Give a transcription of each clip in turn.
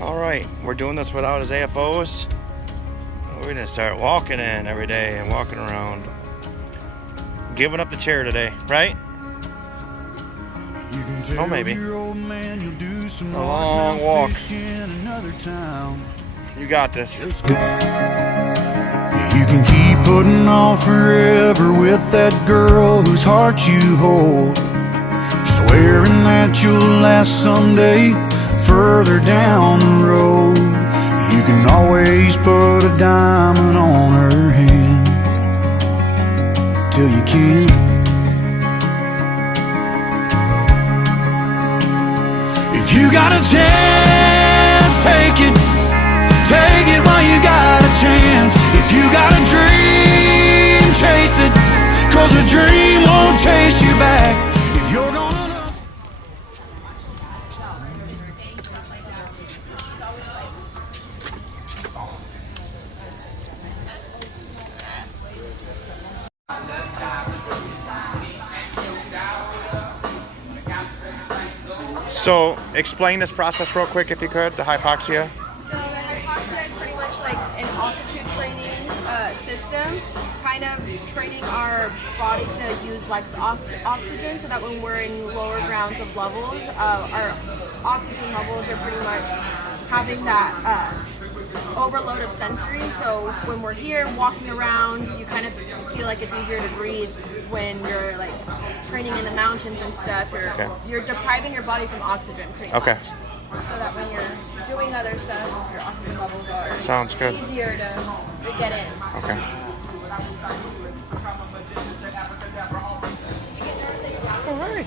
All right, we're doing this without his AFOs. We're gonna start walking in every day and walking around. Giving up the chair today, right? Oh, maybe. A long walk. You got this. You can keep putting on forever with that girl whose heart you hold, swearing that you'll last someday further down the road. You can always put a diamond on her hand till you can't. If you got a chance, take it. Take it while you got a chance. If you got a dream, chase it, 'cause a dream won't chase you back. If you're gonna So, explain this process real quick, if you could, the hypoxia. So the hypoxia is pretty much like an altitude training system, kind of training our body to use less oxygen, so that when we're in lower grounds of levels, our oxygen levels are pretty much having that overload of sensory. So when we're here walking around, you kind of feel like it's easier to breathe. When you're like training in the mountains and stuff, you're depriving your body from oxygen pretty much. So that when you're doing other stuff, your oxygen levels are Sounds good. easier to get in. Okay. All right.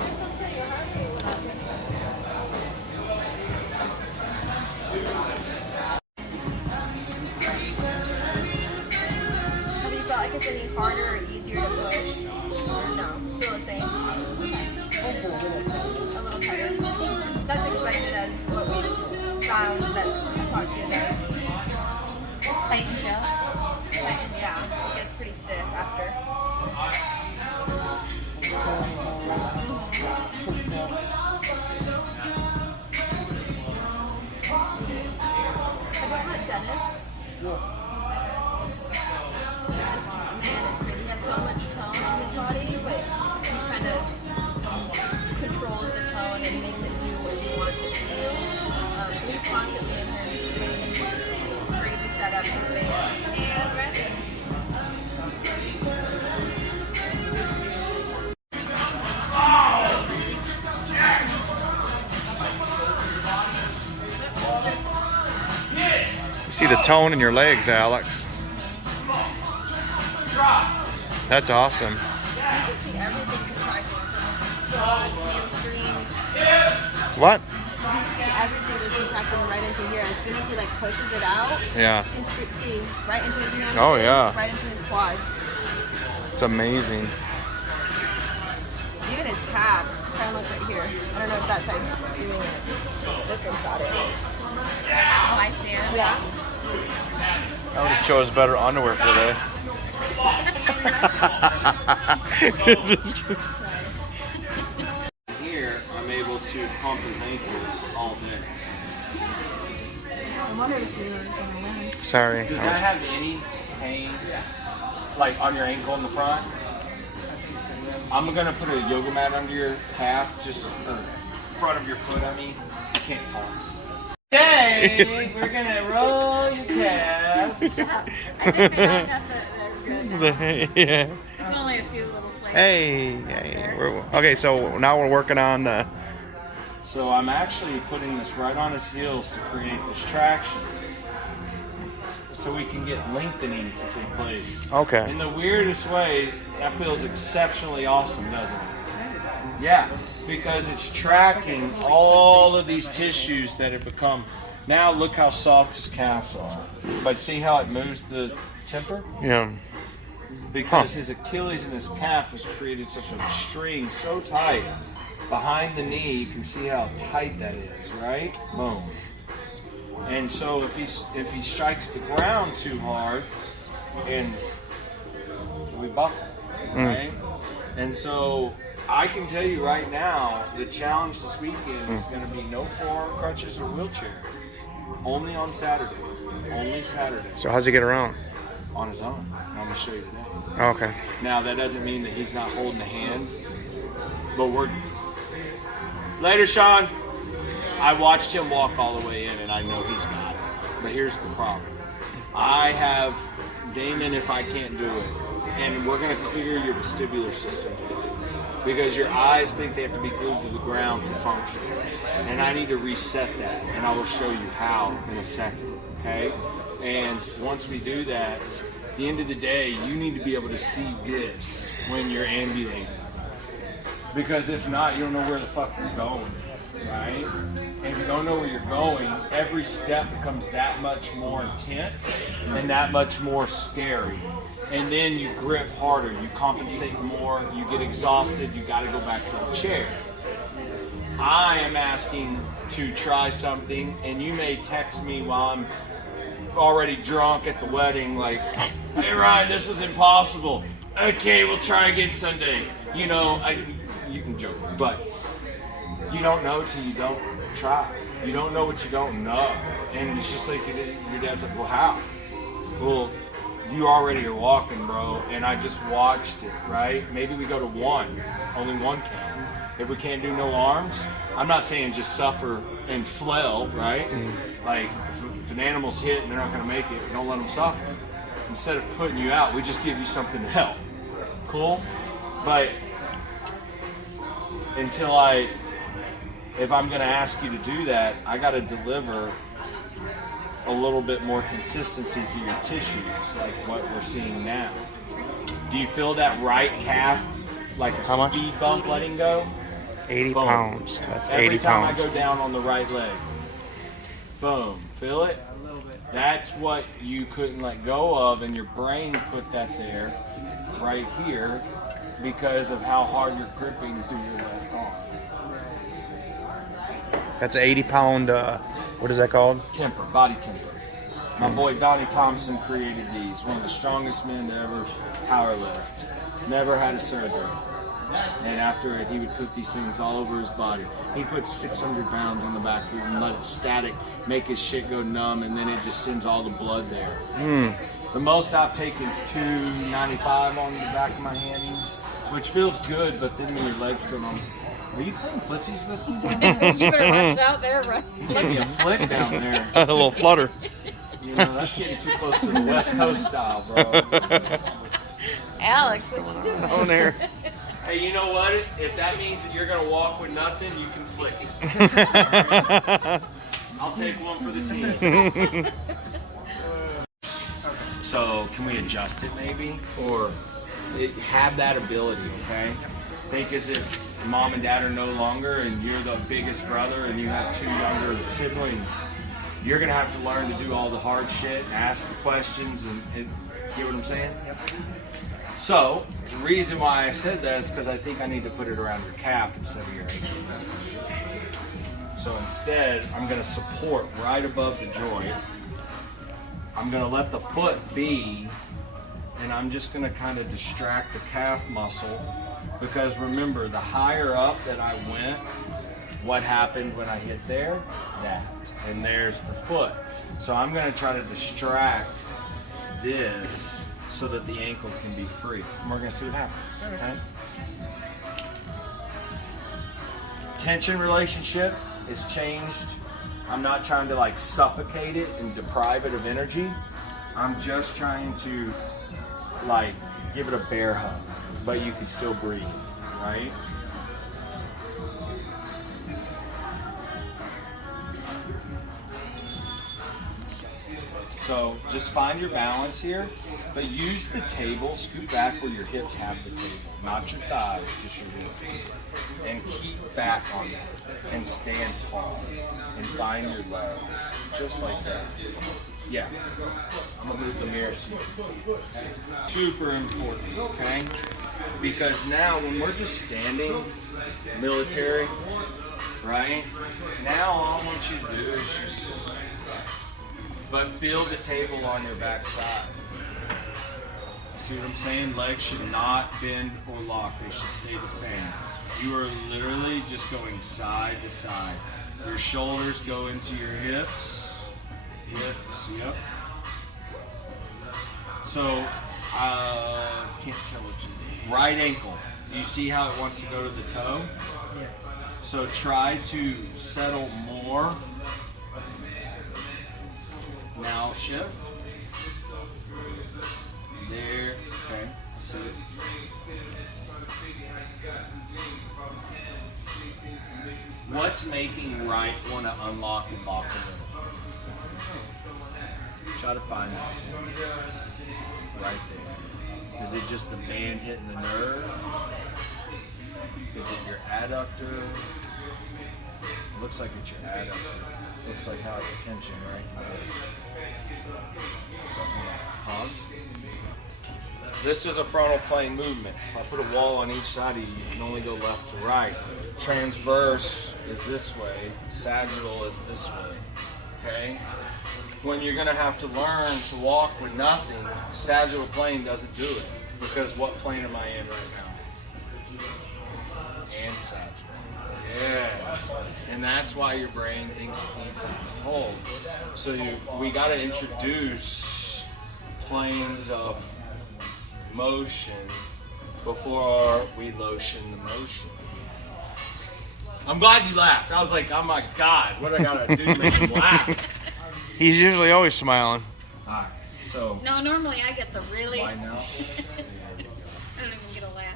Have you felt like it's any harder or easier to push? No, still the same. A little tighter. That's expected as what we found that hypoxia does. Tighten gel? Tighten, yeah. It gets pretty stiff after. Have you ever had Dennis? He has so much tone in his body, but he kind of controls the tone and makes it do what he wants it to do. So he's constantly in his crazy setup in the band. You see the tone in your legs, Alex. That's awesome. You can see everything contracting from quads, hamstrings. What? You can see everything just contracting right into here. As soon as he like pushes it out, Yeah. you can see right into his hamstrings, Oh, yeah. right into his quads. It's amazing. Even his calf, kind of look right here. I don't know if that side's doing it. This one's got it. Oh, I see her. Yeah. I would have chose better underwear for today. Here, I'm able to pump his ankles all day. I wondered if you were going to win. Sorry. Does that have any pain, like on your ankle in the front? I'm gonna put a yoga mat under your calf, just or front of your foot. I mean, I can't talk. Okay, we're gonna roll your calves. I think I got the Yeah. There's only a few little flares. Hey. Okay, so now we're working on the. So I'm actually putting this right on his heels to create this traction, so we can get lengthening to take place. Okay. In the weirdest way, that feels exceptionally awesome, doesn't it? Yeah, because it's tracking all of these tissues that have become. Now look how soft his calves are. But see how it moves the temper? Yeah. Because his Achilles and his calf has created such a string so tight behind the knee. You can see how tight that is, right? Boom. And so if he strikes the ground too hard, and we buckle, right? And so I can tell you right now, the challenge this weekend is going to be no forearm crutches or wheelchair. Only on Saturday. Only Saturday. So how's he get around? On his own. And I'm going to show you today. Oh, okay. Now, that doesn't mean that he's not holding a hand, but we're... Later, Sean. I watched him walk all the way in, and I know he's got it. But here's the problem. I have Damon if I can't do it, and we're going to clear your vestibular system because your eyes think they have to be glued to the ground to function. And I need to reset that, and I will show you how in a second, okay? And once we do that, at the end of the day, you need to be able to see this when you're ambulating. Because if not, you don't know where the fuck you're going, right? And if you don't know where you're going, every step becomes that much more intense and that much more scary. And then you grip harder, you compensate more, you get exhausted, you gotta go back to the chair. I am asking to try something, and you may text me while I'm already drunk at the wedding, like, hey Ryan, this is impossible. Okay, we'll try again Sunday. You know, you can joke, but you don't know till you don't try. You don't know what you don't know. And it's just like your dad's like, well, how? Well, you already are walking, bro, and I just watched it, right? Maybe we go to one. Only one can. If we can't do no arms, I'm not saying just suffer and flail, right? Like, if an animal's hit and they're not going to make it, don't let them suffer. Instead of putting you out, we just give you something to help. Cool? But if I'm going to ask you to do that, I got to deliver a little bit more consistency through your tissues, like what we're seeing now. Do you feel that right calf like a speed bump letting go? 80 Boom. pounds. That's 80 pounds. Every time I go down on the right leg. Boom. Feel it? That's what you couldn't let go of, and your brain put that there, right here, because of how hard you're gripping through your left arm. That's an 80 pound, what is that called? Temper, body temper. My boy Donnie Thompson created these. One of the strongest men to ever power lift. Never had a surgery. And after it, he would put these things all over his body. He put 600 pounds on the back of it and let it static, make his shit go numb, and then it just sends all the blood there. The most I've taken is 295 on the back of my hammies, which feels good, but then when your legs go numb. Are you playing footsies with me down there? You better watch out there, right? Give me a flick down there. A little flutter. You know, that's getting too close to the West Coast style, bro. Alex, what you doing? On there. Hey, you know what? If that means that you're going to walk with nothing, you can flick it. I'll take one for the team. So, can we adjust it maybe? Or have that ability, okay? Think as if mom and dad are no longer and you're the biggest brother and you have two younger siblings. You're going to have to learn to do all the hard shit and ask the questions and get what I'm saying? Yep. So, the reason why I said that is because I think I need to put it around your calf instead of your ankle. So instead, I'm going to support right above the joint. I'm going to let the foot be, and I'm just going to kind of distract the calf muscle, because remember, the higher up that I went, what happened when I hit there? That. And there's the foot. So I'm going to try to distract this so that the ankle can be free. And we're going to see what happens. Okay? Tension relationship is changed. I'm not trying to like suffocate it and deprive it of energy. I'm just trying to like give it a bear hug, but you can still breathe, right? So just find your balance here, but use the table, scoot back where your hips have the table, not your thighs, just your hips. And keep back on that, and stand tall, and find your legs, just like that. Yeah, I'm gonna move the mirror so you can see. Super important, okay? Because now when we're just standing, military, right? Now all I want you to do is just, but feel the table on your back side. See what I'm saying? Legs should not bend or lock. They should stay the same. You are literally just going side to side. Your shoulders go into your hips, hips, yep. So, can't tell what you do. Right ankle. Do you see how it wants to go to the toe? Yeah. So try to settle more. Now shift. There, okay, see it. What's making right want to unlock and lock a little? Try to find that right there. Is it just the band hitting the nerve? Is it your adductor? It looks like it's your adductor. Looks like how it's tension right here. Something like pause. This is a frontal plane movement. If I put a wall on each side of you, you can only go left to right. Transverse is this way. Sagittal is this way. Okay? When you're going to have to learn to walk with nothing, sagittal plane doesn't do it. Because what plane am I in right now? And sagittal. Yes. And that's why your brain thinks it needs something to hold. So we got to introduce planes of motion before we lotion the motion. I'm glad you laughed. I was like, oh my God, what do I gotta do to make him laugh? He's usually always smiling. Alright, so. No, normally I get the really. Why now? I don't even get a laugh.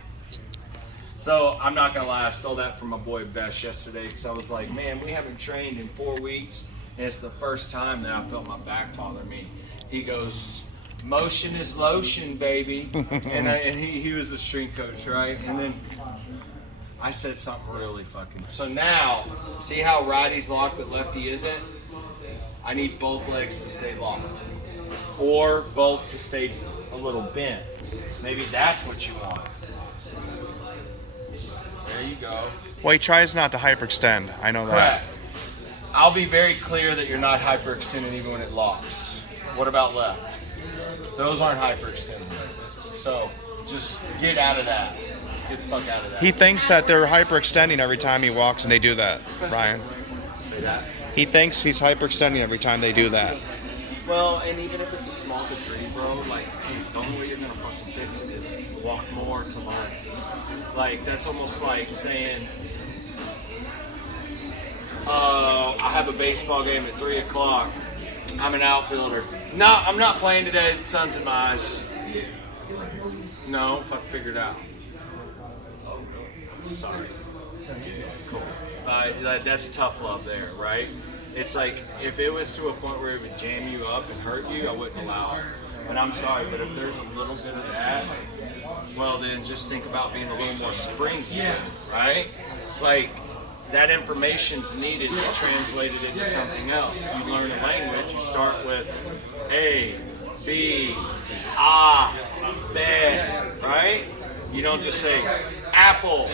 So I'm not gonna lie, I stole that from my boy Besh yesterday because I was like, man, we haven't trained in 4 weeks and it's the first time that I felt my back bother me. He goes, motion is lotion, baby. and he was the strength coach, right? And then I said something really fucking. So now, see how righty's locked but lefty isn't? I need both legs to stay locked. Or both to stay a little bent. Maybe that's what you want. There you go. Well, he tries not to hyperextend. I know that. Correct. I'll be very clear that you're not hyperextending even when it locks. What about left? Those aren't hyperextended. So just get out of that. Get the fuck out of that. He thinks that they're hyperextending every time he walks, and they do that, Ryan. Say that. He thinks he's hyperextending every time they do that. Well, and even if it's a small degree, bro, like, hey, the only way you're gonna fucking fix it is walk more to line. Like, that's almost like saying, I have a baseball game at 3 o'clock. I'm an outfielder. No, I'm not playing today. The sun's in my eyes. No, fuck, figure it out. Sorry. Cool. That's tough love there, right? It's like, if it was to a point where it would jam you up and hurt you, I wouldn't allow it. And I'm sorry, but if there's a little bit of that, well then just think about being a little more springy, right? Like, that information's needed to translate it into something else. You learn a language, you start with A, B, ah, be, right? You don't just say apple.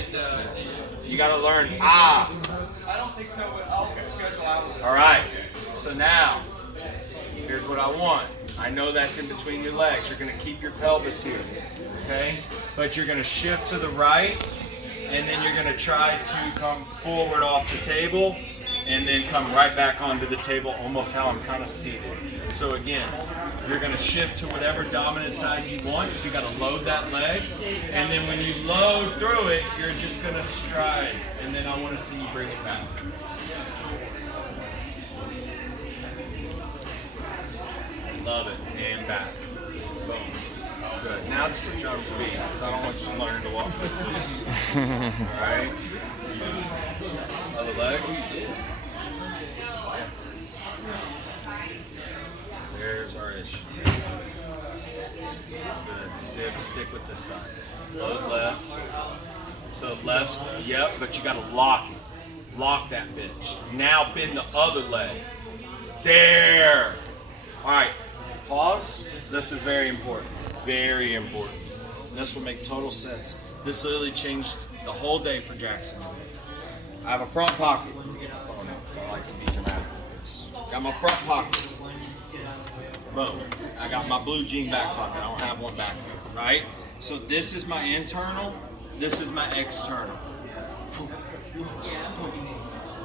You gotta learn ah. I don't think so, but I'll schedule out. All right, so now, here's what I want. I know that's in between your legs. You're gonna keep your pelvis here, okay? But you're gonna shift to the right, and then you're gonna try to come forward off the table, and then come right back onto the table, almost how I'm kind of seated. So again, you're gonna shift to whatever dominant side you want, because you gotta load that leg, and then when you load through it, you're just gonna stride, and then I wanna see you bring it back. Love it, and back. Boom. Good. Now just switch arms to feet, because I don't want you to learn to walk like this. Alright? Other leg. There's our issue. Good. Stick with this side. Load left. So left, yep, but you gotta lock it. Lock that bitch. Now bend the other leg. There. Alright. Pause. This is very important. Very important. This will make total sense. This literally changed the whole day for Jackson. I have a front pocket. So I like to be dramatic with this. Got my front pocket. Boom. I got my blue jean back pocket. I don't have one back here, right? So this is my internal. This is my external.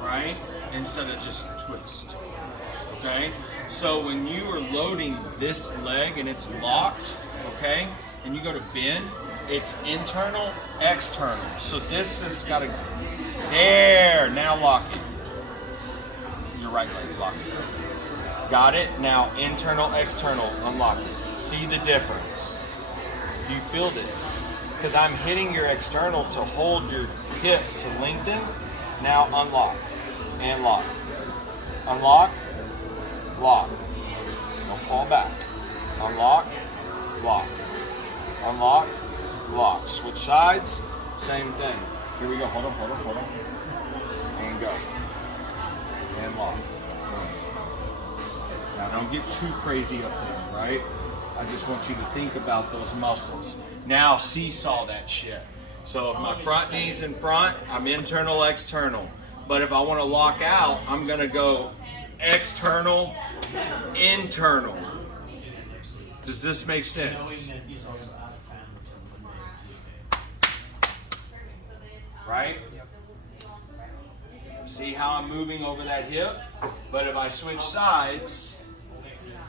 Right? Instead of just twist. okay? So when you are loading this leg and it's locked, okay, and you go to bend, it's internal, external. So this has got to, there, now lock it. Your right leg, lock it. Got it? Now internal, external, unlock it. See the difference? Do you feel this? Because I'm hitting your external to hold your hip to lengthen. Now unlock and lock. Unlock, lock. Don't fall back. Unlock, lock. Unlock, lock. Switch sides, same thing. Here we go. Hold on, hold on, hold on. And go. And lock. Now don't get too crazy up there, right? I just want you to think about those muscles. Now seesaw that shit. So if my front knee's in front, I'm internal, external. But if I want to lock out, I'm gonna go external, internal. Does this make sense? Right? See how I'm moving over that hip? But if I switch sides,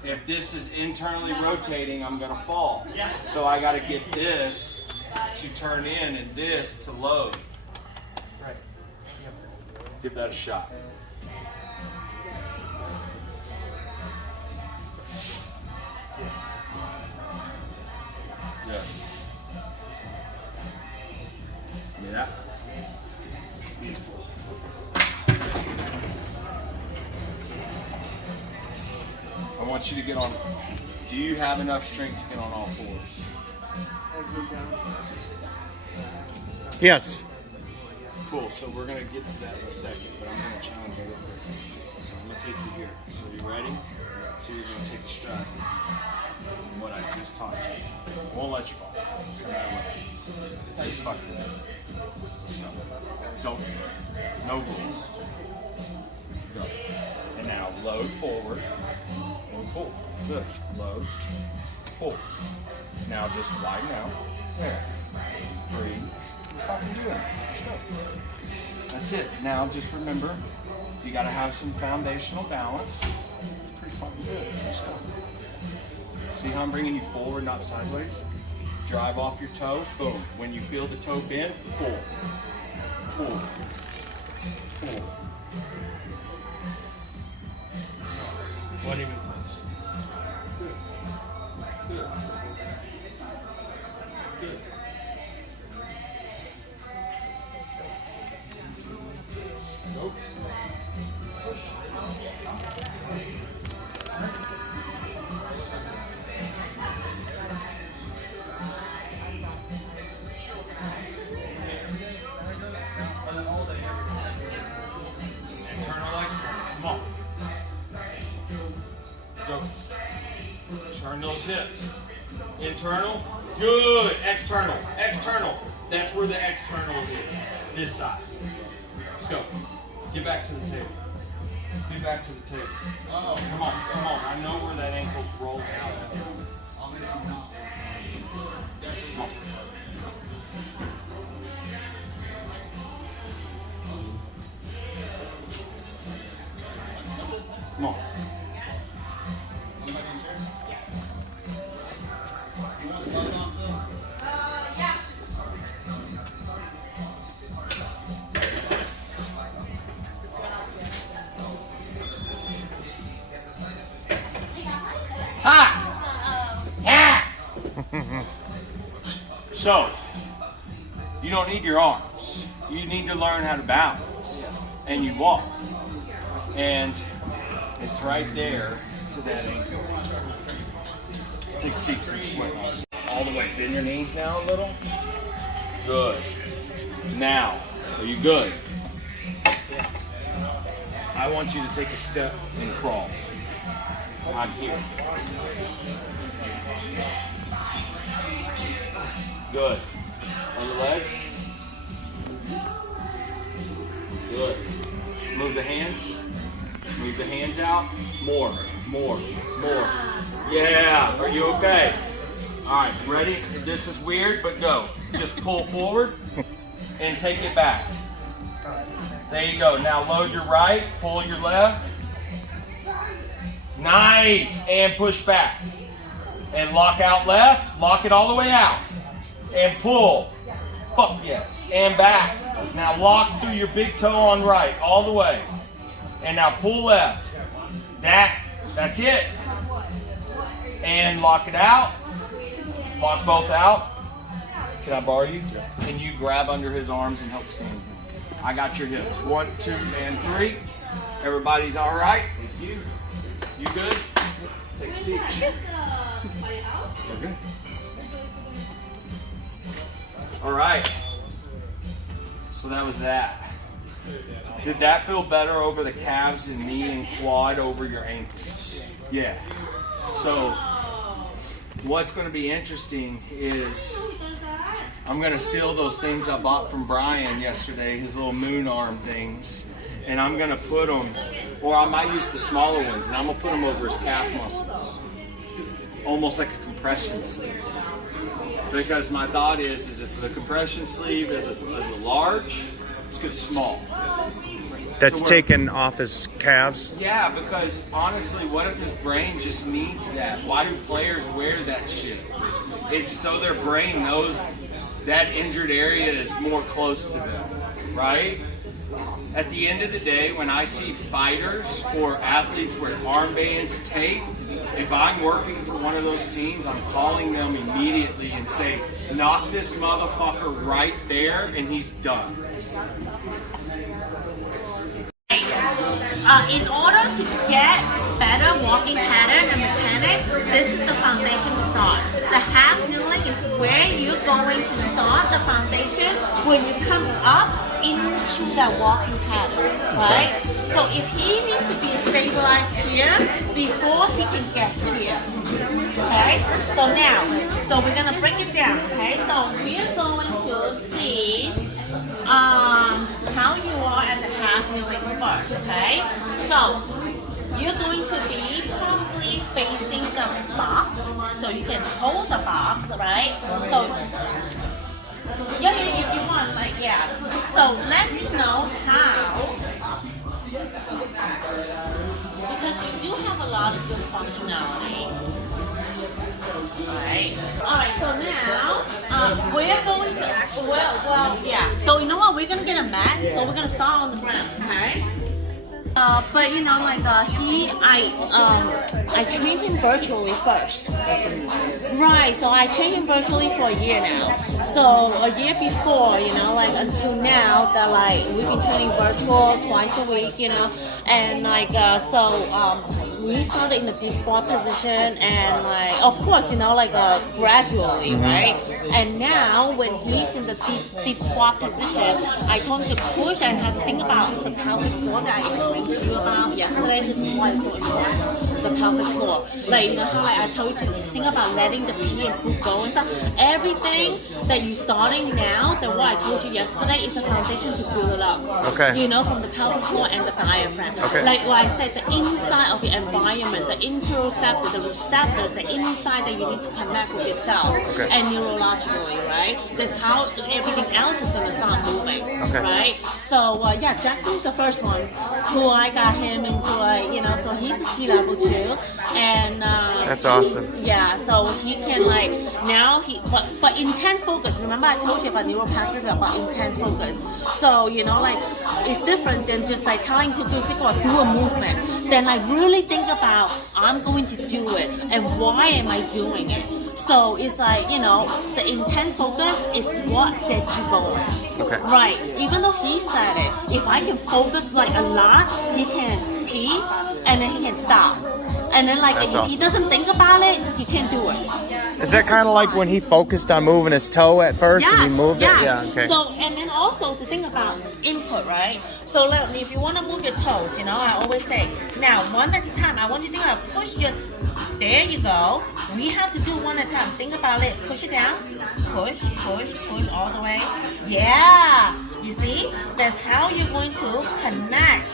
if this is internally rotating, I'm gonna fall. So I gotta get this to turn in and this to load. Give that a shot. Good. Give me that. I want you to get on. Do you have enough strength to get on all fours? Yes. Cool, so we're going to get to that in a second, but I'm going to challenge you a little bit. So I'm going to take you here. So you ready? So you're going to take a stride from what I just taught you. I won't let you fall. No matter what. Just fuck with it. Let's go. Don't. No rules. Go. And now load forward. And pull. Good. Load. Pull. Now just widen out. There. Breathe. What the fuck are you doing? Let's go. That's it. Now just remember, you gotta have some foundational balance. It's pretty fucking good. Let's go. See how I'm bringing you forward, not sideways? Drive off your toe. Boom. When you feel the toe bend, pull. Pull. Pull. 20 minutes. Good. Good. Good. Nope. Internal, external. Come on. Go. Turn those hips. Internal. Good. External. External. That's where the external is. This side. Let's go. Get back to the table. Get back to the table. Oh, come on, come on. I know where that ankle's rolling out at. Come on. Come on. So, you don't need your arms. You need to learn how to balance. And you walk. And it's right there to that ankle. Take seats and sweat on. All the way. Bend your knees now a little. Good. Now, are you good? I want you to take a step and crawl. I'm here. Good. Other leg. Good. Move the hands. Move the hands out. More. More. More. Yeah. Are you okay? All right. Ready? This is weird, but go. Just pull forward and take it back. There you go. Now load your right. Pull your left. Nice. And push back. And lock out left. Lock it all the way out. And pull. Fuck yes. And back. Now lock through your big toe on right all the way. And now pull left. That's it. And lock it out. Lock both out. Can I borrow you? Can you grab under his arms and help stand him? I got your hips. 1, 2, and 3. Everybody's all right? Thank you. You good? Take a seat. We're good. All right. So that was that. Did that feel better over the calves and knee and quad over your ankles? Yeah. So what's going to be interesting is I'm going to steal those things I bought from Brian yesterday, his little moon arm things, and I'm going to put them, or I might use the smaller ones, and I'm going to put them over his calf muscles, almost like a compression sleeve. Because my thought is if the compression sleeve is a large, it's good small. That's taken off his calves? Yeah, because honestly, what if his brain just needs that? Why do players wear that shit? It's so their brain knows that injured area is more close to them, right? At the end of the day, when I see fighters or athletes wear armbands, tape, if I'm working for one of those teams, I'm calling them immediately and say, knock this motherfucker right there and he's done. In order to get better walking pattern and mechanic, this is the foundation to start. The half kneeling is where you're going to start the foundation when you come up into that walking pattern, right? So if he needs to be stabilized here before he can get here, okay? So we're gonna break it down, okay? So we're going to see how you are at the half kneeling first, okay? So you're going to be probably facing the box, so you can hold the box, right? So yeah, if you want, like, yeah. So let me know how, because you do have a lot of good functionality. Alright, so now we're going to actually, well, yeah. So you know what? We're gonna get a mat, so we're gonna start on the ground, okay? But you know, like I trained him virtually first. Right, so I trained him virtually for a year now. So a year before, you know, like until now, that like we've been training virtual twice a week, you know, and like we started in the deep squat position, and like of course, you know, like gradually, right? And now when he's in the deep squat position, I told him to push and have to think about the pelvic floor that I explained to you about yesterday. This is why it's so important, the pelvic floor. Like, you know how I told you to think about letting the pee and poop go and stuff. Everything that you're starting now, that what I told you yesterday, is a foundation to build it up. Okay. You know, from the pelvic floor and the diaphragm. Okay. Like what I said, the inside of your environment, the interoceptor, the receptors, the inside that you need to connect with yourself, and neurologically, right? That's how everything else is going to start moving, right? So yeah, Jackson's the first one who I got him into, you know, so he's a C level too, and that's awesome. Yeah, so he can like now but intense focus. Remember I told you about neuroplasticity, about intense focus. So you know, like it's different than just like telling to basically do a movement. Then like really think about, I'm going to do it and why am I doing it. So it's like, you know, the intense focus is what gets you going. Right. Even though he said it, if I can focus like a lot, he can pee and then he can stop. And then like if he doesn't think about it, he can't do it. Is that kind of like when he focused on moving his toe at first and he moved it? Yeah, okay. So, and then also to think about input, right? So like, if you want to move your toes, you know, I always say, now one at a time, I want you to think about push your, there you go. We have to do one at a time. Think about it. Push it down. Push, push, push all the way. Yeah. You see? That's how you're going to connect.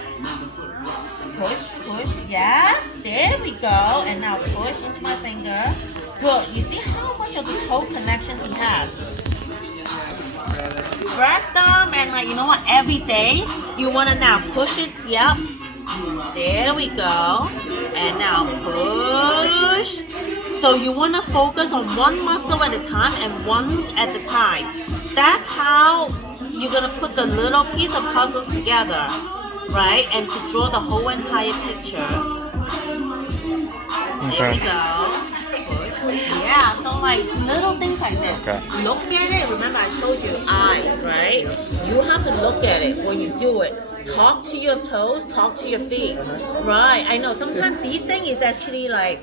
Push, push, yes, there we go. And now push into my finger. Good. You see how much of the toe connection he has? Rectum, and like, you know what, every day you want to now push it. Yep. There we go. And now So you want to focus on one muscle at a time and one at a time. That's how you're going to put the little piece of puzzle together, right? And to draw the whole entire picture. There we go. Yeah, so like little things like this. Okay. Look at it. Remember I told you eyes, right? You have to look at it when you do it. Talk to your toes, talk to your feet. Right, I know sometimes these things is actually like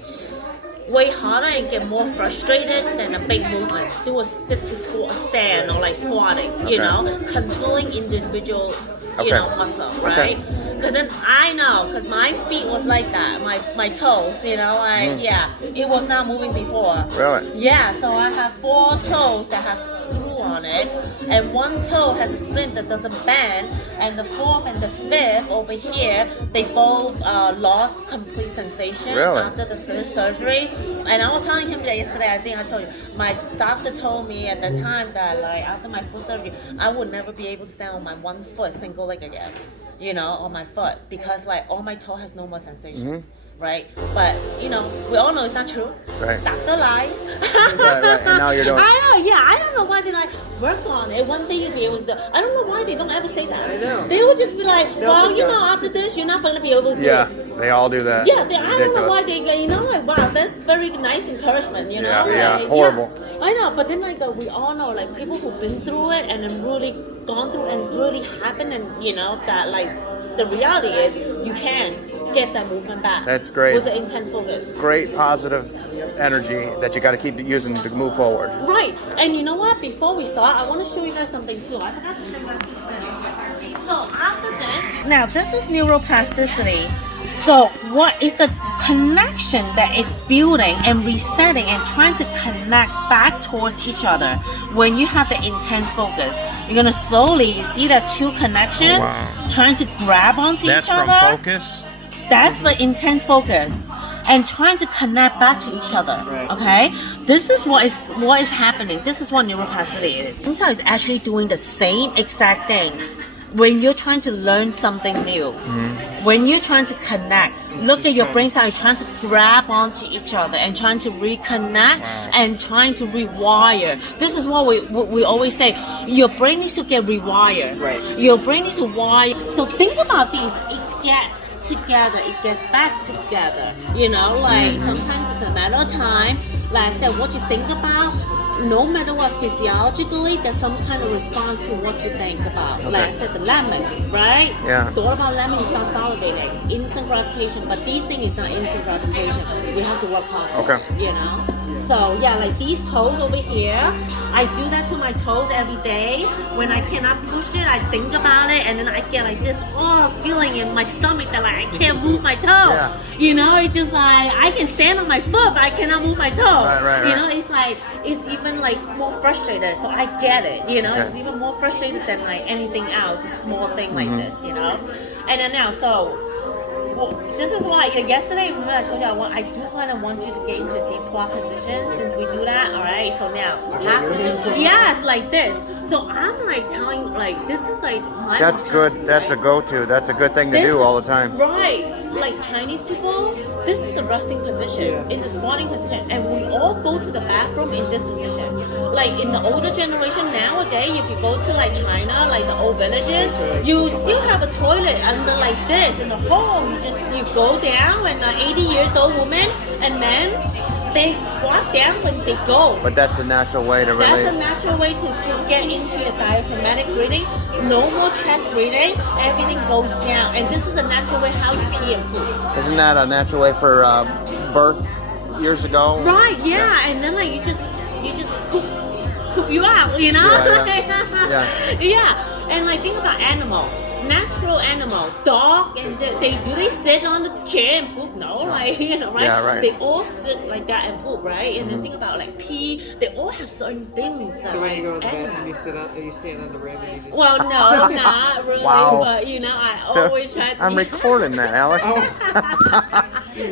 way harder and get more frustrated than a big movement. Do a sit to squat, stand, or like squatting, you know, controlling individual, you know, muscle, right? Because then I know, because my feet was like that, my toes, you know, like, yeah, it was not moving before. Really? Yeah, so I have 4 toes that have screw on it, and 1 toe has a splint that doesn't bend, and the 4th and the 5th over here, they both lost complete sensation after the surgery. And I was telling him that yesterday, I think I told you, my doctor told me at the time that like after my foot surgery, I would never be able to stand on my 1 foot single leg again, you know, on my foot, because like all my toe has no more sensation. Right, but you know, we all know it's not true. Right. Doctor lies. right. And now you're doing. I know. Yeah, I don't know why they like work on it. One day you'll be able to do. I don't know why they don't ever say that. I know. They would just be like, well, you know, after this, you're not going to be able to do it. Yeah, they all do that. Yeah, I don't know why they, you know, like wow, that's very nice encouragement. You know. Yeah, like, horrible. Yeah, I know, but then like we all know, like people who've been through it and then really gone through and really happened, and you know that like the reality is you can get that movement back. That's great. With the intense focus. Great positive energy that you got to keep using to move forward. Right. And you know what? Before we start, I want to show you guys something too. I forgot to show you guys this thing. So after this, now this is neuroplasticity. So what is the connection that is building and resetting and trying to connect back towards each other when you have the intense focus? You're going to slowly, you see that 2 connection, trying to grab onto each other. That's from focus? That's the intense focus, and trying to connect back to each other. Okay, this is what is happening. This is what neuroplasticity is. This is actually doing the same exact thing when you're trying to learn something new. When you're trying to connect, look at your brain side. You're trying to grab onto each other and trying to reconnect and trying to rewire. This is what we always say. Your brain needs to get rewired. Your brain needs to wire. So think about these. Together, it gets back together, you know, like sometimes it's a matter of time. Like I said, what you think about, no matter what, physiologically there's some kind of response to what you think about. Like I said, the lemon, right? Thought about lemon, you start salivating, instant gratification, but these things is not instant gratification. We have to work hard for it, you know. So yeah, like these toes over here, I do that to my toes every day. When I cannot push it, I think about it, and then I get like this feeling in my stomach that like I can't move my toe. You know, it's just like I can stand on my foot, but I cannot move my toe. You know, it's like it's even like more frustrated. So I get it. You know, it's even more frustrated than like anything else, just small thing like this. You know, and then now this is why yesterday, remember I told you I do kind of want you to get into a deep squat position since we do that. All right, so now yes, like this. So I'm like telling, like this is like my. That's good. That's a go-to. That's a good thing to do all the time. Right, like Chinese people, this is the resting position in the squatting position, and we all go to the bathroom in this position. Like in the older generation nowadays, if you go to like China, like the old villages, you still have a toilet under like this in the hall. You go down, and 80 years old women and men, they squat down when they go. But that's the natural way to release. That's a natural way to get into your diaphragmatic breathing. No more chest breathing. Everything goes down, and this is a natural way how you pee and poop. Isn't that a natural way for birth years ago? Right. Yeah. And then like you just poop you out. You know. Yeah. And like think about animal. Natural animal, dog, and they sit on the chair and poop? No, like you know, right? Yeah, right. They all sit like that and poop, right? And then think about like pee. They all have certain things. That, so when like, you go to the bathroom, you sit up, you stand on the rib, and you just. Well, no, not really. But you know, I always try to. I'm recording that, Alex.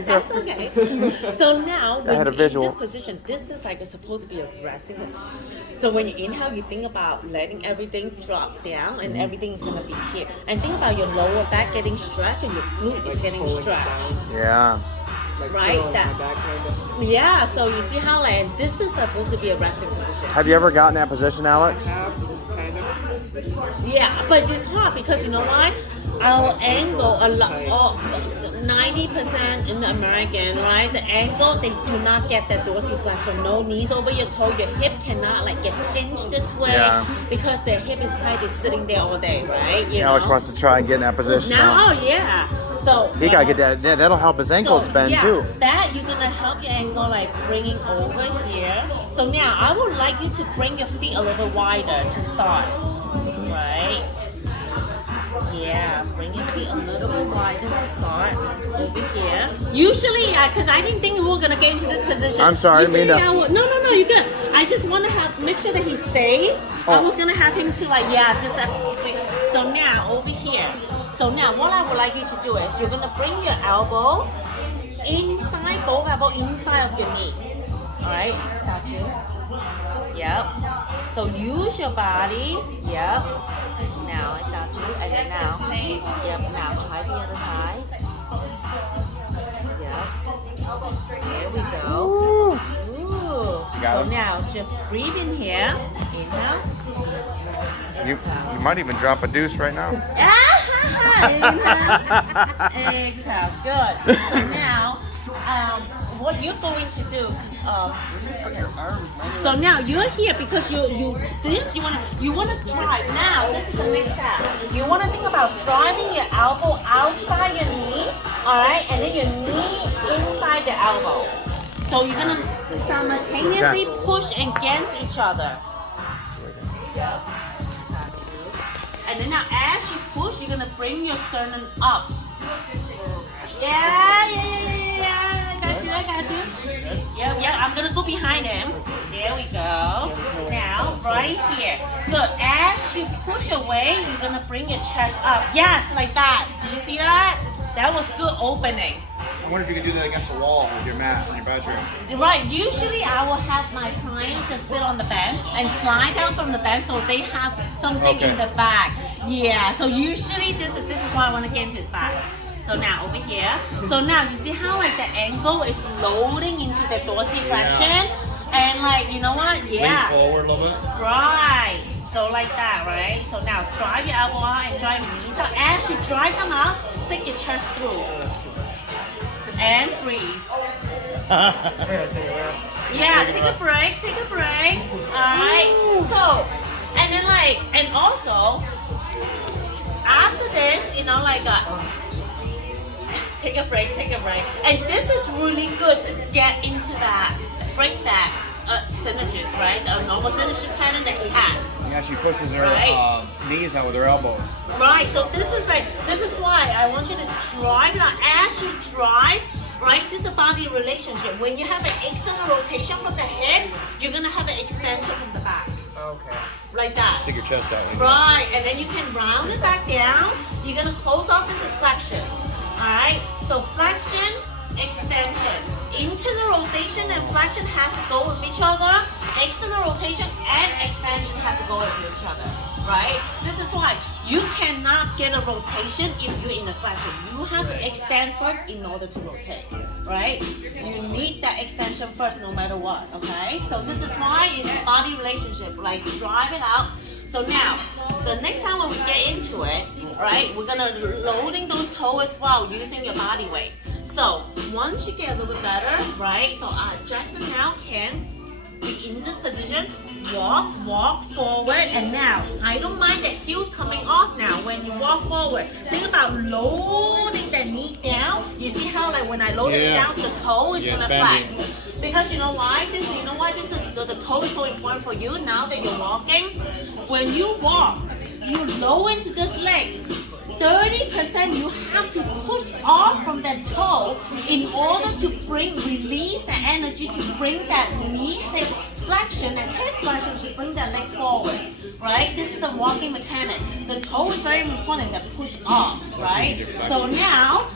That's okay. So now, when I had a visual. In this position, this is like it's supposed to be a resting. So when you inhale, you think about letting everything drop down, and everything is gonna be here. And think about your lower back getting stretched and your glute is getting stretched. Yeah. Like right? on That my back kind of. yeah. So you see how like this is supposed to be a resting position. Have you ever gotten that position, Alex? Half, kind of. Yeah, but it's hard because you know why? Our angle, 90% in the American, right? The angle, they do not get that dorsiflexion. No knees over your toe. Your hip cannot like get pinched this way because their hip is tight. They're sitting there all day, right? You Alex know? wants to try and get in that position now. Oh yeah. So He gotta get that. Yeah, that'll help his ankles bend too. That you're gonna help your ankle like bringing over here. So now I would like you to bring your feet a little wider to start. Right? Yeah, bring your feet a little bit wider to start over here. Usually, because I didn't think we were gonna get into this position. I'm sorry, Usually, Mina. No, you're good. I just want to make sure that he's safe. I was gonna have him to like, just that. So now over here. So now what I would like you to do is you're gonna bring your elbow inside, both elbow inside of your knee. All right, got you. Yep. So use your body. Yep. Now I got you. And then now. Yep. Now try the other side. Yep. There we go. Ooh. So now just breathe in here. Inhale. You might even drop a deuce right now. Exhale. Good. So now, what you're going to do, so now you're here because you wanna drive. Now this is the next step. You wanna think about driving your elbow outside your knee, all right, and then your knee inside the elbow. So you're gonna simultaneously push against each other. And then now as you push, you're gonna bring your sternum up. Yeah. I got you. Yeah, I'm gonna go behind him. There we go. Now, right here. Good. As you push away, you're gonna bring your chest up. Yes, like that. Do you see that? That was good opening. I wonder if you could do that against a wall with your mat in your bedroom. Right. Usually, I will have my clients just sit on the bench and slide down from the bench so they have something in the back. Yeah. So usually, this is why I want to get into his back. So now over here. So now you see how like the angle is loading into the dorsiflexion, and like you know what? Yeah. Lean forward a little bit. Right. So like that, right? So now drive your elbow out and drive your knees out. As you drive them out, stick your chest through. And breathe. Yeah, take a break. Alright. So, and then and also, after this, take a break. And this is really good to get into that, break that synergist, right? The normal synergist pattern that he has. Yeah, she pushes her knees out with her elbows. Right, so this is why I want you to drive. Now, as you drive, right, this is a body relationship. When you have an external rotation from the hip, you're gonna have an extension from the back. Okay. Like that. Stick your chest out. Right, and then you can round it back down. You're gonna close off. This is flexion. Alright, so flexion, extension. Internal rotation and flexion has to go with each other. External rotation and extension have to go with each other. Right? This is why you cannot get a rotation if you're in a flexion. You have to extend first in order to rotate. Right? You need that extension first no matter what. Okay? So this is why it's a body relationship. Like drive it out. So now, the next time when we get into it, right, we're gonna loading those toes as well using your body weight. So once you get a little bit better, right, so Jackson now can be in this position, walk forward, and now, I don't mind the heels coming off now when you walk forward. Think about loading the knee down. You see how like when I load it down, the toe is gonna flex. Because you know why? This is the toe is so important for you now that you're walking. When you walk, you lower into this leg. 30% you have to push off from that toe in order to release the energy to bring that knee hip flexion and hip flexion to bring that leg forward, right? This is the walking mechanic. The toe is very important that push off, right? So now,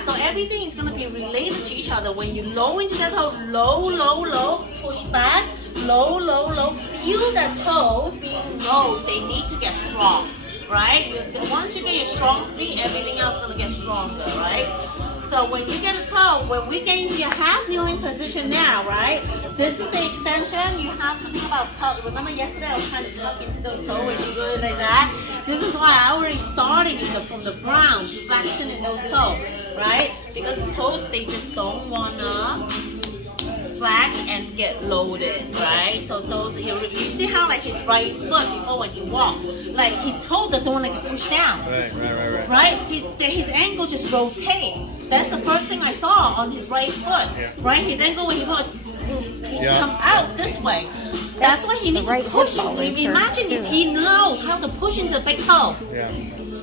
so everything is going to be related to each other. When you low into the toe, low, push back, low, feel that toe being low. They need to get strong. Right? Once you get your strong feet, everything else is gonna get stronger, right? So when you get a toe, when we get into your half kneeling position now, right? This is the extension. You have to think about toe. Remember yesterday I was trying to tuck into those toes and you go like that? This is why I already started from the ground, flexion in those toes, right? Because the toes, they just don't wanna flex and get loaded, right? So those, you see how like his right foot before when he walks, like his toe doesn't want to get pushed down. Right? His ankle just rotate. That's the first thing I saw on his right foot. Yeah. Right? His ankle when he walks, he come out this way. That's why he needs to push it. Imagine if he knows how to push into the big toe. Yeah.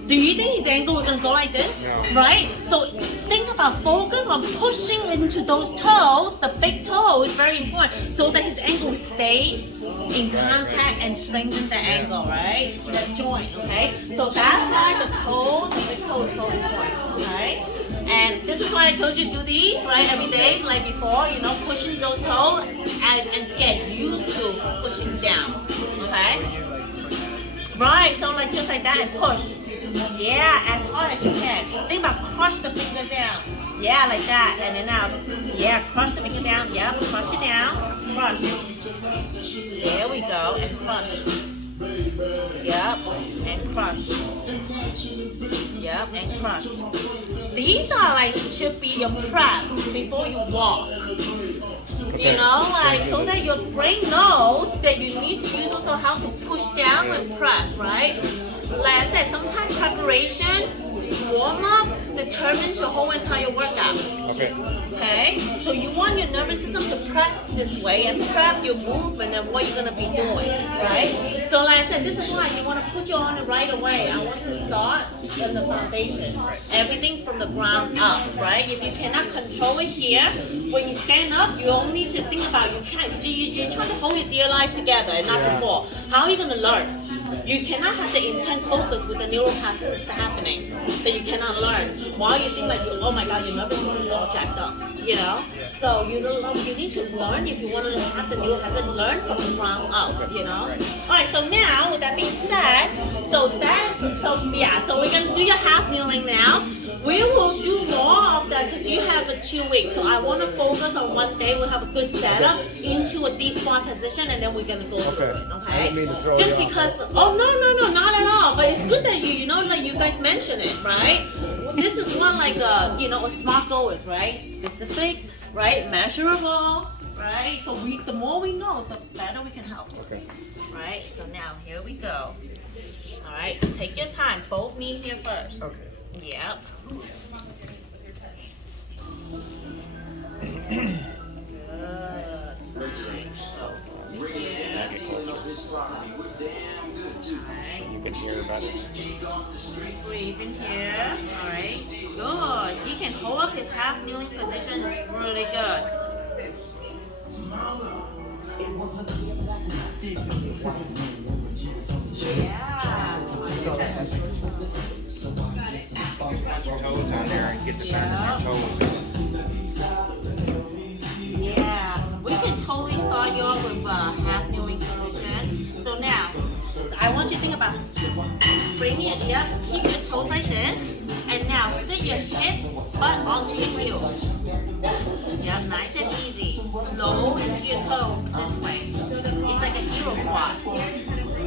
Do you think his ankle is gonna go like this? No. Right? So think about focus on pushing into those toes. The big toe is very important so that his ankle will stay in contact and strengthen the ankle, right? The joint, okay? So that's why the toe, the big toe is so important, right? And this is why I told you to do these, right? Every day, like before, you know, pushing those toes and get used to pushing down, okay? Right, so like just like that and push. Yeah, as hard as you can. Think about crush the fingers down. Yeah, like that. And then out. Yeah, crush the finger down. Yep, crush it down. Crush. There we go. And crush. Yep, and crush. Yep, and crush. These are like, should be your prep before you walk. You know, like so that your brain knows that you need to use also how to push down and press, right? Like I said, sometimes preparation, warm up determines your whole entire workout. Okay. Okay? So you want your nervous system to prep this way and prep your movement and what you're gonna be doing, right? So like I said, this is why you want to put you on it right away. I want to start on the foundation. Everything's from the ground up, right? If you cannot control it here, when you stand up, you only need to think about you're trying to hold your dear life together and not to fall. How are you gonna learn? You cannot have the intense focus with the neuroplasticity happening that you cannot learn. While you think like, oh my God, your nervous system is all jacked up, you know? So you need to learn if you want to have the neuroplasticity, learn from the ground up, you know? All right, so now with that being said, so we're gonna do your half kneeling now. We will do more of that because you have 2 weeks. So I want to focus on one day. We'll have a good setup into a deep squat position, and then we're gonna go through it. Okay? I didn't mean to throw Just you because. Oh no, not at all. But it's good that you know, like you guys mentioned it, right? This is one like a SMART goal is right, specific, right, measurable, right. So the more we know, the better we can help. Okay. Right. So now here we go. All right. Take your time. Both knees here first. Okay. Yep. You can hear better. Breathe in here. All right. Good. He can hold up his half kneeling position. It's really good. Yeah. Put your toes on there and get the back of your toes. Yeah. We can totally start you off with half kneeling position. So now, I want you to think about bringing it up, keep your toes like this, and now sit your hip butt onto your heels. Yep, nice and easy. Low into your toe this way. It's like a hero squat.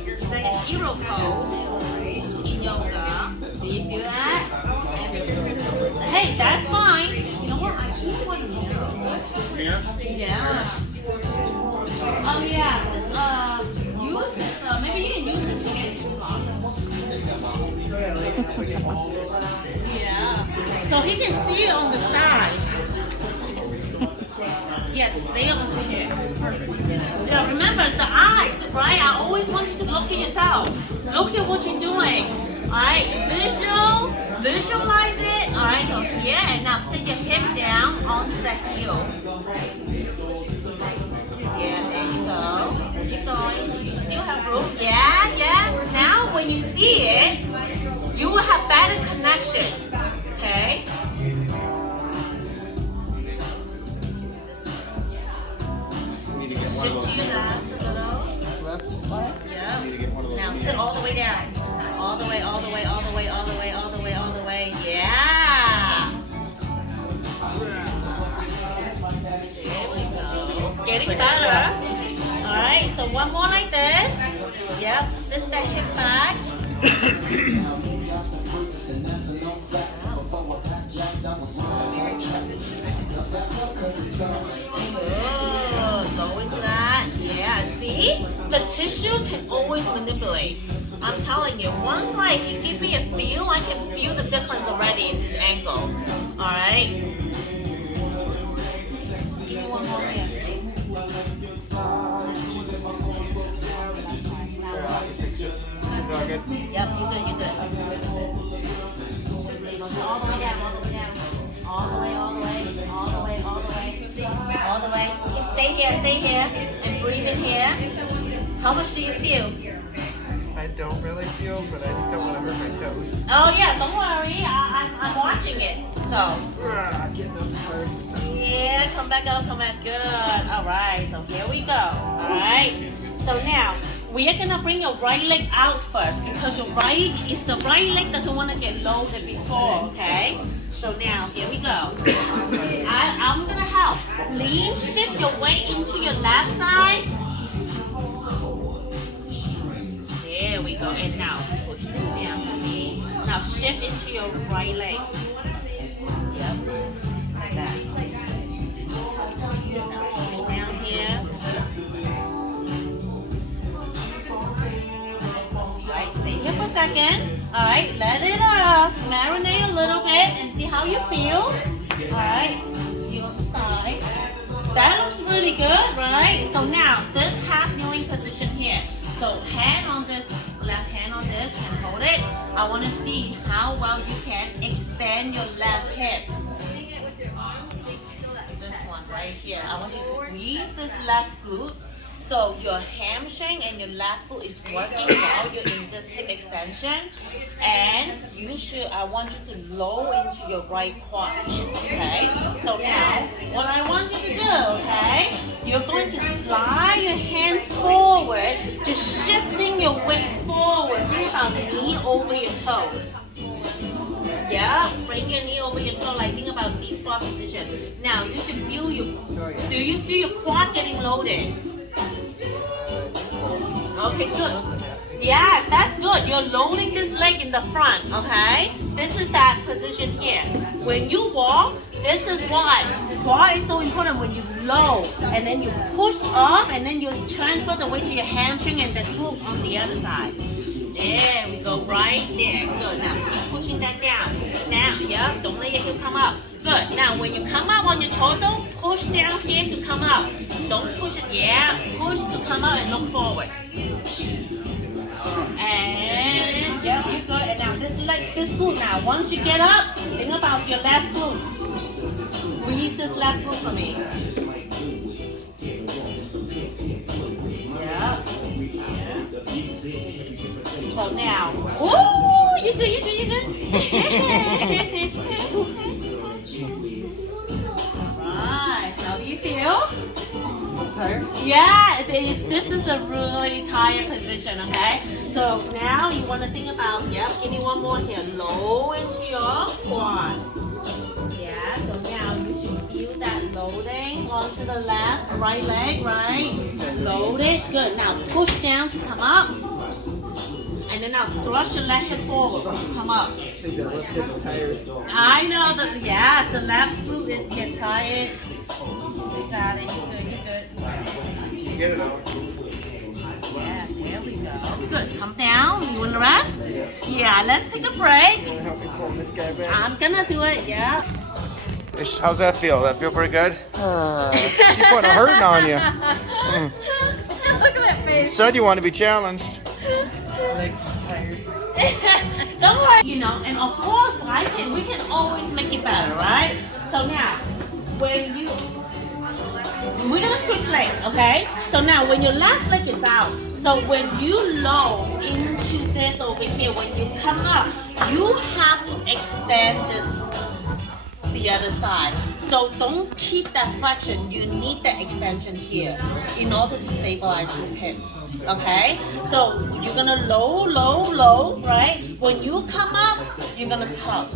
It's like a hero pose in yoga. Do you feel that? Hey, that's fine. You know what? I do want to mirror. Yeah. Oh yeah. Use this. Maybe you can use this to get too long. Yeah. So he can see it on the side. Yeah, just lay on the chair. Yeah, remember the eyes, right? I always want you to look at yourself. Look at what you're doing. Alright, visualize it. Alright, so here and now sit your hip down onto the heel. Yeah, there you go. Keep going. You still have room. Yeah. Now when you see it, you will have better connection. Okay? Shift to your left a little. Yeah. Now sit all the way down. All the way. Yeah. getting better. Alright, so one more like this. Yep, sit the hip back. Go into that. Yeah, see? The tissue can always manipulate. I'm telling you, once like you give me a feel, I can feel the difference already in his ankle. Alright? Give me one more here. Yep, you're good, you're good. All the way down, all the way down. All the way, all the way, all the way, all the way. All the way. Stay here, and breathe in here. How much do you feel? I don't really feel, but I just don't want to hurt my toes. Oh yeah, don't worry. I'm watching it. So. Getting up is hard. Yeah, come back up, come back. Good. All right, so here we go. All right. So now we are gonna bring your right leg out first because your right leg doesn't want to get loaded before. Okay. So now here we go. I'm gonna help. Lean, shift your weight into your left side. There we go. And now push this down for me. Now shift into your right leg. Yep. Like that. Now push down here. Alright, stay here for a second. Alright, let it marinate a little bit and see how you feel. Alright, see on the side. That looks really good, right? So now, this half kneeling position here. So hand on this, left hand on this, and hold it. I want to see how well you can extend your left hip. This one right here. I want you to squeeze this left glute. So your hamstring and your left glute is working while you're in this hip extension. And I want you to lower into your right quad here, okay? So now, what I want you to do, okay? You're going to slide your hand forward, just shifting your weight forward. Think about knee over your toes. Yeah, bring your knee over your toe, like think about deep squat position. Now, you should feel do you feel your quad getting loaded? Okay, good. Yes, that's good. You're loading this leg in the front, okay? This is that position here. When you walk, this is why. Quad is so important when you load, and then you push up, and then you transfer the weight to your hamstring and the glute on the other side. There we go, right there. Good. Now keep pushing that down. Now, yeah, don't let your hip come up. Good. Now when you come up on your torso, push down here to come up. Don't push it. Yeah, push to come up and look forward. And yeah, you're good. And now this glute. Now once you get up, think about your left glute. Squeeze this left glute for me. Yeah. So now, woo, you good. Alright, how do you feel? I'm tired. Yeah, this is a really tired position, okay? So now you want to think about, give me one more here. Low into your quad. Yeah, so now you should feel that loading onto the right leg, right? Load it. Good. Now push down to come up. And then now thrust your left hip forward. Come up. The left hip's tired. I know the left glute is get tired. You got it. You're good. You get it out. Yeah, there we go. Good. Come down. You want to rest? Yeah, let's take a break. You want to help me pull this guy back? I'm gonna do it. Yeah. How's that feel? That feel pretty good? She put a hurting on you. Look at that face. Said you want to be challenged. Legs are tired. Don't worry. You know, and of course, we can always make it better, right? So now, we're gonna switch legs, okay? So now, when your left leg is out, so when you load into this over here, when you come up, you have to extend the other side. So don't keep that flexion. You need the extension here in order to stabilize this hip. Okay? So you're gonna low, right? When you come up, you're gonna tug.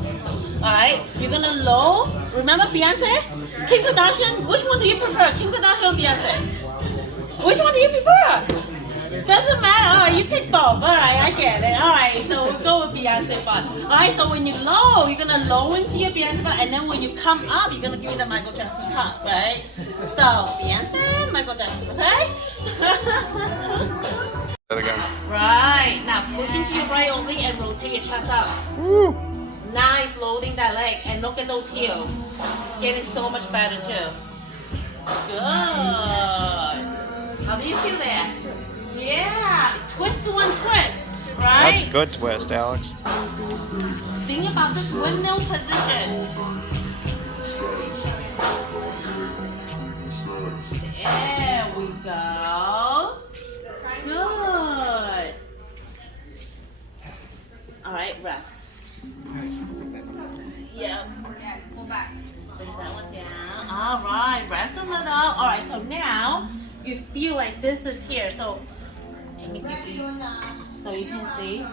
Alright, you're gonna low. Remember Beyonce? Kim Kardashian? Which one do you prefer? Kim Kardashian or Beyonce? Which one do you prefer? Doesn't matter. Alright, you take both. Alright, I get it. Alright, so we'll go with Beyonce part. Alright, so when you low, you're gonna low into your Beyonce part, and then when you come up, you're gonna give me the Michael Jackson cut, right? So Beyonce, Michael Jackson, okay? Again. Right, now push into your right only and rotate your chest out. Woo. Nice, loading that leg, and look at those heels. It's getting so much better too. Good. How do you feel there? Yeah, twist to one twist, right? That's a good twist, Alex. Think about this windmill position. There we go. Good. All right, rest. Yep. Yeah, pull back. Put that one down. All right, rest a little. All right, so now you feel like this is here. So let me give you so you can see.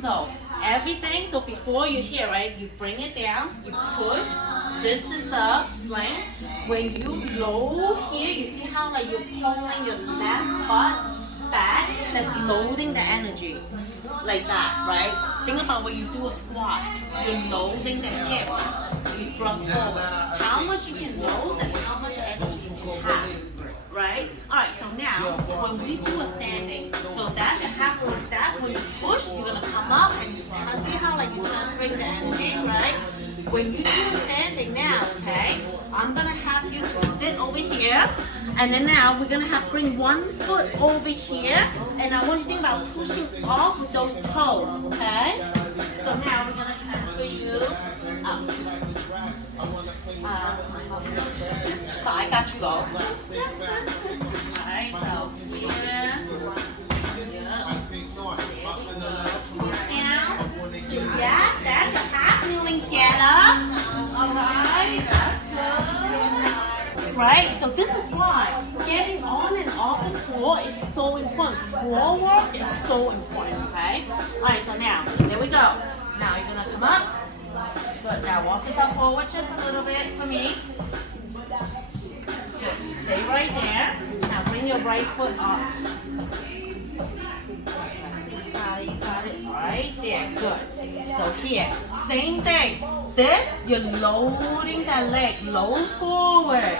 So everything. So before you here, right? You bring it down. You push. This is the slant. When you low here, you see how like you're pulling your left butt back. That's loading the energy. Like that, right? Think about when you do a squat. You're loading the hip. You thrust forward. How much you can load, that's how much energy you can have. Right? Alright, so now when we do a standing, so that's your half one, that's when you push, you're gonna come up and you stand. See how like you're transferring the energy, right? When you do a standing now, okay, I'm gonna have you to sit over here, and then now we're gonna have bring one foot over here, and I want you to think about pushing off with those toes, okay? So now we're gonna transfer you up. So I got you go. Alright, so here. Yeah, that's your half kneeling get up. Alright, that's good. Right, so this is why getting on and off the floor is so important. Floor work is so important, okay? Alright, so now, there we go. Now you're gonna come up. Good, now walk yourself forward just a little bit for me. Good, stay right there. Now bring your right foot up. You got it right there, good. So here, same thing. This, you're loading that leg, load forward.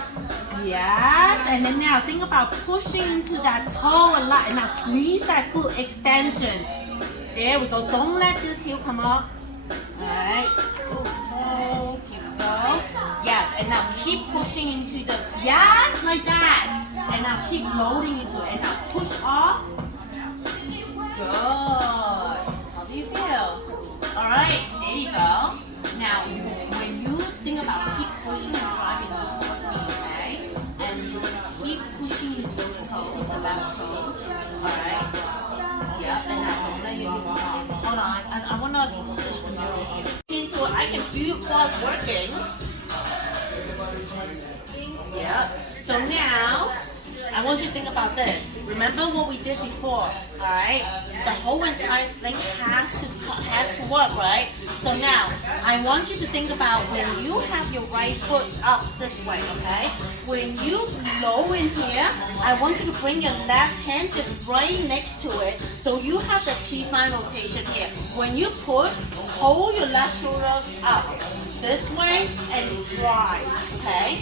Yes, and then now think about pushing into that toe a lot, and now squeeze that glute extension. There we go, don't let this heel come up. Alright, here we go. Yes, and now keep pushing into the, yes, like that. And now keep loading into it, and now push off. Good. How do you feel? Alright, there you go. Now, when you think about keep pushing and driving towards me, okay? And you're going to keep pushing into those toes, the left toes. Alright? Yep, and now don't let your heel off. Hold on, I want to position the mirror here. Into it, I can feel your quads working. Yep. So now, I want you to think about this. Remember what we did before, alright? The whole entire thing has to work, right? So now, I want you to think about when you have your right foot up this way, okay? When you low in here, I want you to bring your left hand just right next to it, so you have the T-spine rotation here. When you push, hold your left shoulder up this way and drive, okay?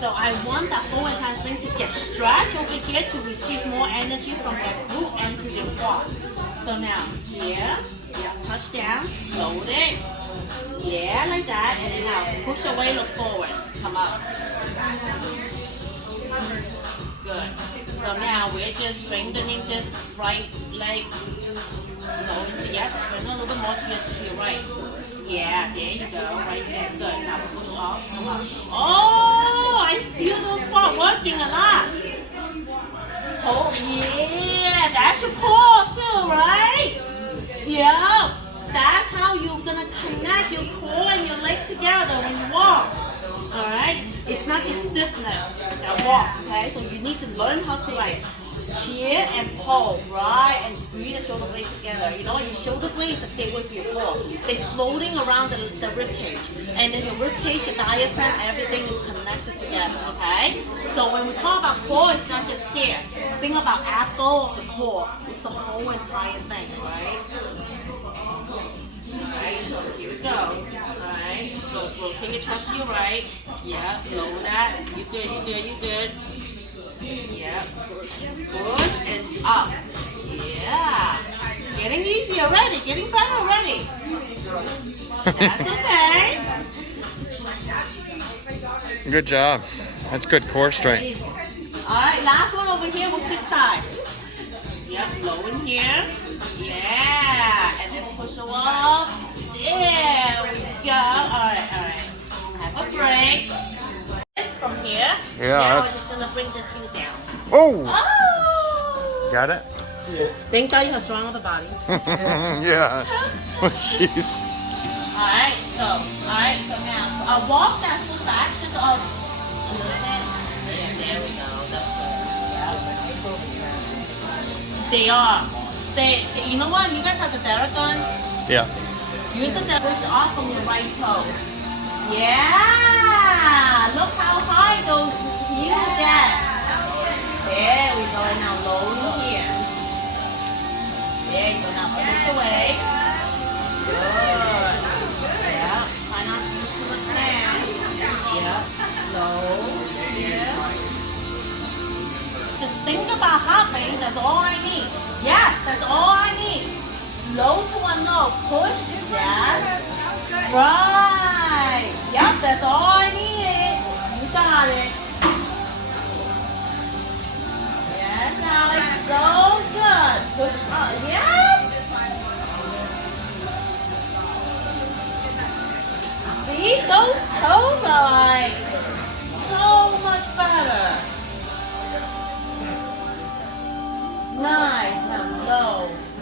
So I want that whole entire thing to get stretched over here to receive more energy from that glute and to your quad. So now here, touch down, load it. Yeah, like that. And then now push away, look forward. Come up. Good. So now we're just strengthening this right leg. Going to, yes, turn a little bit more to your right. Yeah, there you go, right there, good. Now push off, come up. Oh, I feel those quads working a lot. Oh, yeah, that's your core too, right? Yeah, that's how you're gonna connect your core and your legs together when you walk. Alright? It's not just stiffness that walks, okay? So you need to learn how to like here and pull, right? And squeeze the shoulder blades together. You know, your shoulder blades are gateway for your core. They're floating around the rib cage. And then your rib cage, your diaphragm, everything is connected together, okay? So when we talk about core, it's not just here. Think about apple of the core. It's the whole entire thing, right? Alright, so here we go. Alright, so rotate your chest to your right. Yeah, lower that. You good, you good, you good. Yeah, push and up. Yeah, getting easy already, getting better already. That's okay. Good job. That's good core strength. Alright, last one over here, we'll switch side. Yep, low in here. Yeah, and then push it off. There we go. Alright. Have a break. From here. Yeah, now we're that's... just gonna bring this heel down. Oh! Oh! Got it? Thank God you have strong upper body. Yeah. Jeez. Alright, so now walk that foot back just a little bit. There we go. That's good. They are. You know what? You guys have the Theragun. Yeah. Use the push off from your right toe. Yeah! Look how high those heels get. There we go. Now low in here. There you go. Now push away. Good. Yeah. Try not to use too much now. Yeah. Low. Yeah. Just think about hopping. That's all I need. Yes, that's all I need. Low to one low. Push. Yes. Right. Yep, that's all I needed. You got it. Yes, Alex. So good. Push up. Yes. See, those toes are like so much better. Nice. Now low.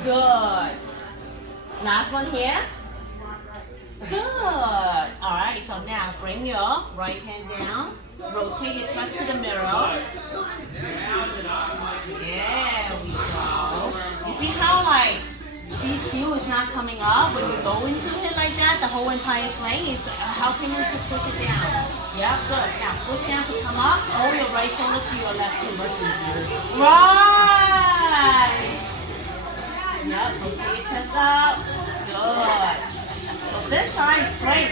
Good. Last one here. Good. Alright, so now bring your right hand down. Rotate your chest to the mirror. There we go. You see how like these heels is not coming up? When you go into it like that, the whole entire sling is helping you to push it down. Yep, good. Now push down to come up. Hold your right shoulder to your left knee. Much easier. Right. Yep, rotate your chest up. Good. So this side is great.